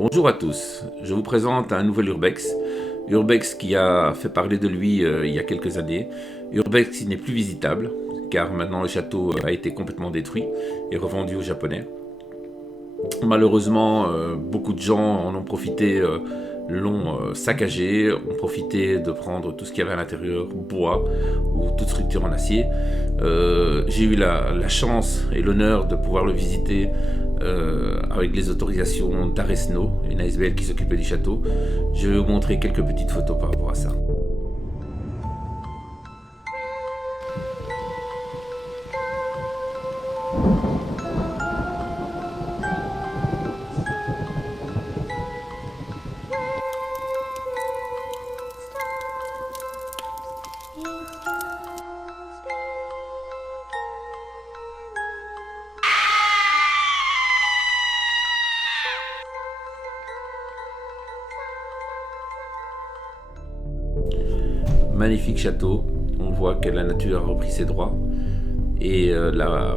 Bonjour à tous, je vous présente un nouvel Urbex. Urbex qui a fait parler de lui il y a quelques années. Urbex qui n'est plus visitable, car maintenant le château a été complètement détruit et revendu aux Japonais. Malheureusement, beaucoup de gens en ont profité, l'ont saccagé, ont profité de prendre tout ce qu'il y avait à l'intérieur, bois ou toute structure en acier. J'ai eu la chance et l'honneur de pouvoir le visiter avec les autorisations d'Aresno, une ASBL qui s'occupait du château. Je vais vous montrer quelques petites photos par rapport à ça. Magnifique château, on voit que la nature a repris ses droits et la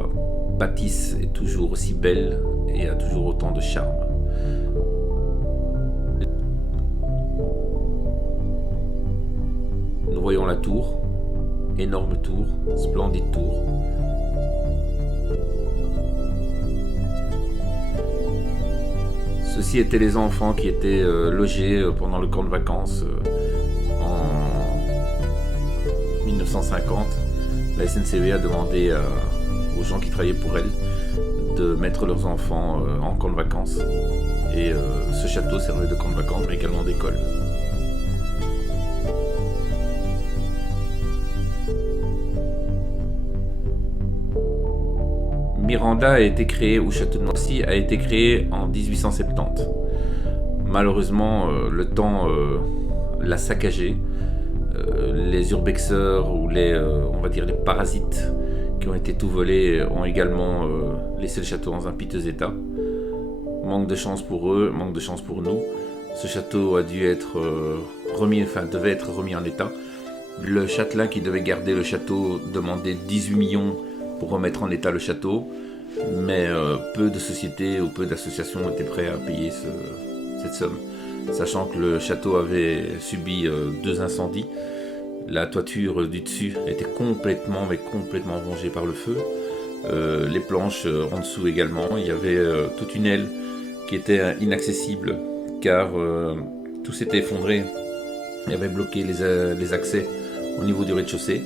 bâtisse est toujours aussi belle et a toujours autant de charme. Nous voyons la tour, énorme tour, splendide tour. Ceux-ci étaient les enfants qui étaient logés pendant le camp de vacances en 1950. La SNCB a demandé aux gens qui travaillaient pour elle de mettre leurs enfants en camp de vacances. Et ce château servait de camp de vacances, mais également d'école. Miranda a été créé, ou Château de Noisy a été créé en 1870. Malheureusement, le temps l'a saccagé. Les urbexeurs ou on va dire les parasites qui ont été tout volés ont également laissé le château dans un piteux état. Manque de chance pour eux, manque de chance pour nous. Ce château a dû être devait être remis en état. Le châtelain qui devait garder le château demandait 18 millions pour remettre en état le château, mais peu de sociétés ou peu d'associations étaient prêts à payer cette somme, sachant que le château avait subi 2 incendies. La toiture du dessus était complètement rongée par le feu. Les planches en dessous également. Il y avait toute une aile qui était inaccessible car tout s'était effondré et avait bloqué les accès au niveau du rez-de-chaussée.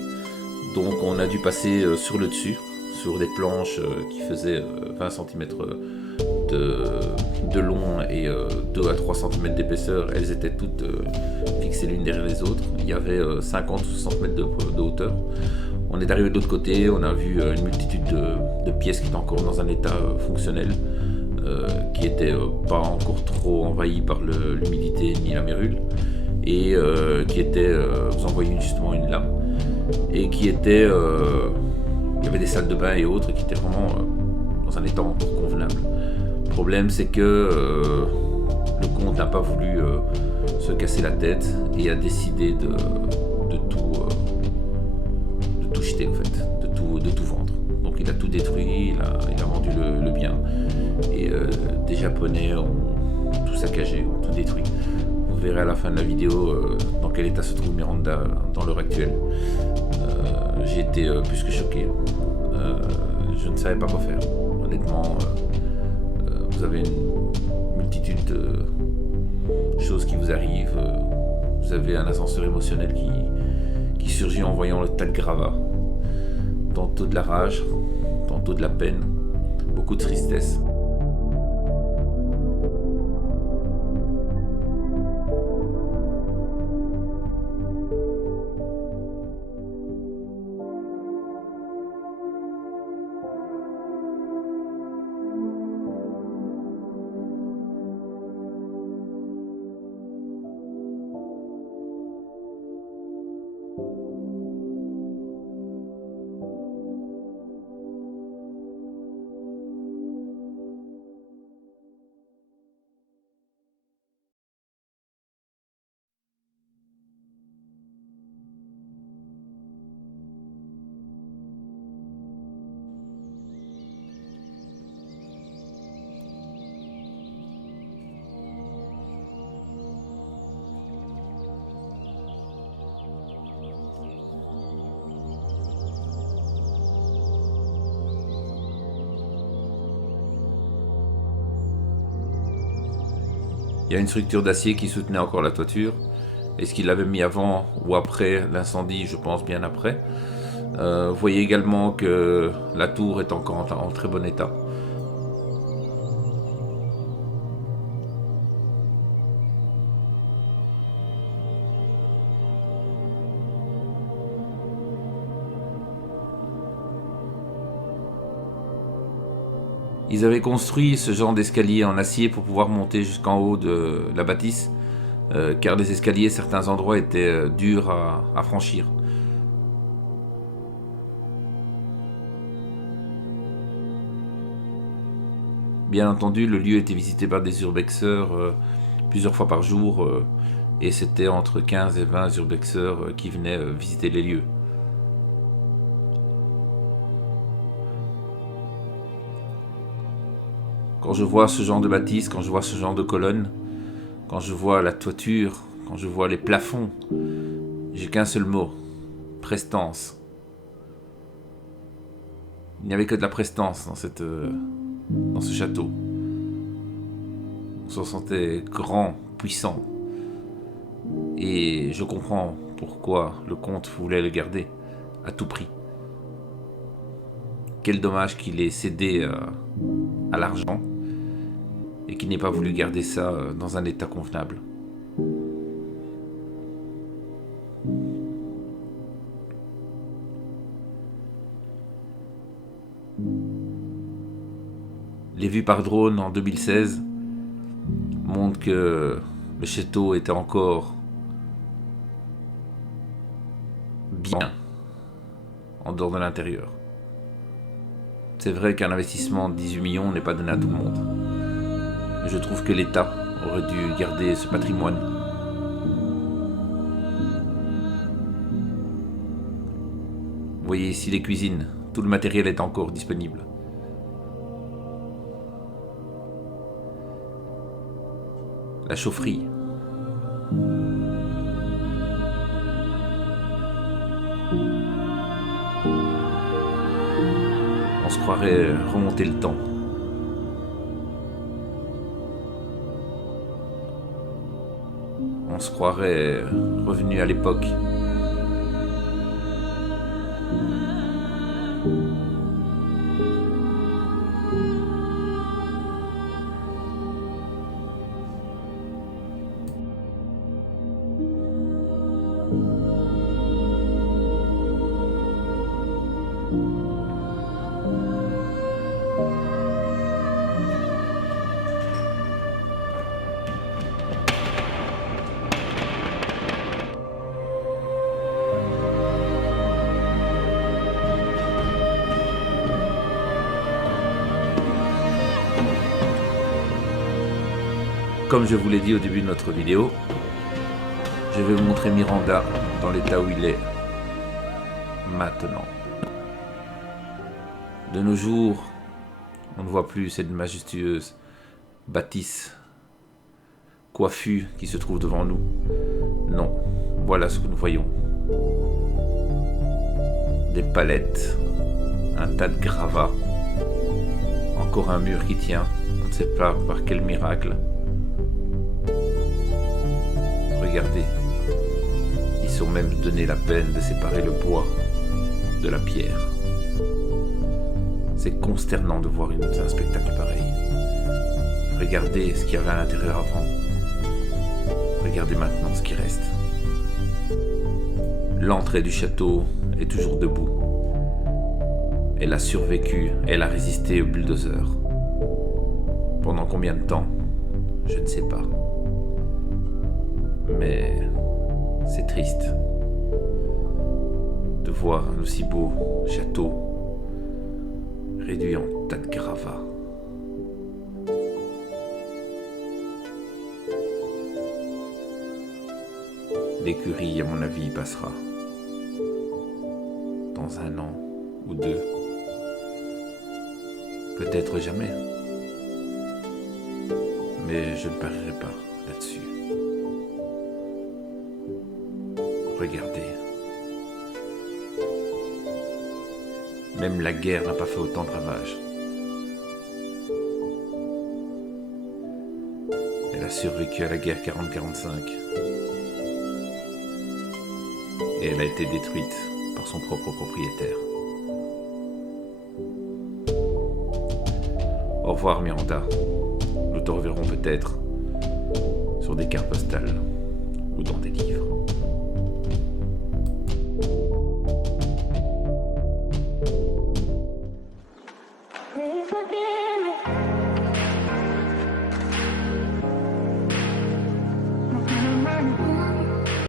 Donc on a dû passer sur le dessus, sur des planches qui faisaient 20 cm de long et 2 à 3 cm d'épaisseur. Elles étaient toutes fixées l'une derrière les autres. Il y avait 50 ou 60 mètres de hauteur. On est arrivé de l'autre côté, on a vu une multitude de pièces qui étaient encore dans un état fonctionnel, qui n'étaient pas encore trop envahies par l'humidité ni la mérule, et qui étaient, vous en voyez justement une là, et qui étaient, il y avait des salles de bain et autres qui étaient vraiment dans un état encore convenable. Le problème c'est que le comte n'a pas voulu se casser la tête et a décidé de tout jeter en fait, de tout vendre. Donc il a tout détruit, il a vendu le bien et des Japonais ont tout saccagé, ont tout détruit. Vous verrez à la fin de la vidéo dans quel état se trouve Miranda dans l'heure actuelle. J'ai été plus que choqué. Je ne savais pas quoi faire. Honnêtement, vous avez une multitude de choses qui vous arrivent. Vous avez un ascenseur émotionnel qui surgit en voyant le tas de gravats. Tantôt de la rage, tantôt de la peine, beaucoup de tristesse. Il y a une structure d'acier qui soutenait encore la toiture. Est-ce qu'il l'avait mis avant ou après l'incendie? Je pense bien après. Vous voyez également que la tour est encore en très bon état. Ils avaient construit ce genre d'escalier en acier pour pouvoir monter jusqu'en haut de la bâtisse, car les escaliers, certains endroits étaient durs à franchir. Bien entendu, le lieu était visité par des urbexeurs plusieurs fois par jour, et c'était entre 15 et 20 urbexeurs qui venaient visiter les lieux. Quand je vois ce genre de bâtisse, quand je vois ce genre de colonnes, quand je vois la toiture, quand je vois les plafonds, j'ai qu'un seul mot: prestance. Il n'y avait que de la prestance dans ce château. On se sentait grand, puissant. Et je comprends pourquoi le comte voulait le garder à tout prix. Quel dommage qu'il ait cédé à l'argent et qu'il n'ait pas voulu garder ça dans un état convenable. Les vues par drone en 2016 montrent que le château était encore bien en dehors de l'intérieur. C'est vrai qu'un investissement de 18 millions n'est pas donné à tout le monde. Mais je trouve que l'État aurait dû garder ce patrimoine. Vous voyez ici les cuisines, tout le matériel est encore disponible. La chaufferie. On se croirait remonter le temps. On se croirait revenu à l'époque. Comme je vous l'ai dit au début de notre vidéo, je vais vous montrer Miranda dans l'état où il est maintenant. De nos jours, on ne voit plus cette majestueuse bâtisse coiffue qui se trouve devant nous. Non, voilà ce que nous voyons. Des palettes, un tas de gravats, encore un mur qui tient, on ne sait pas par quel miracle. Regardez, ils sont même donné la peine de séparer le bois de la pierre. C'est consternant de voir un spectacle pareil. Regardez ce qu'il y avait à l'intérieur avant. Regardez maintenant ce qui reste. L'entrée du château est toujours debout. Elle a survécu, elle a résisté au bulldozer. Pendant combien de temps? Je ne sais pas. Mais c'est triste de voir un aussi beau château réduit en tas de gravats. L'écurie, à mon avis, y passera dans 1 an ou 2. Peut-être jamais. Mais je ne parierai pas là-dessus. Regardez. Même la guerre n'a pas fait autant de ravages. Elle a survécu à la guerre 40-45. Et elle a été détruite par son propre propriétaire. Au revoir Miranda. Nous te reverrons peut-être sur des cartes postales ou dans des livres.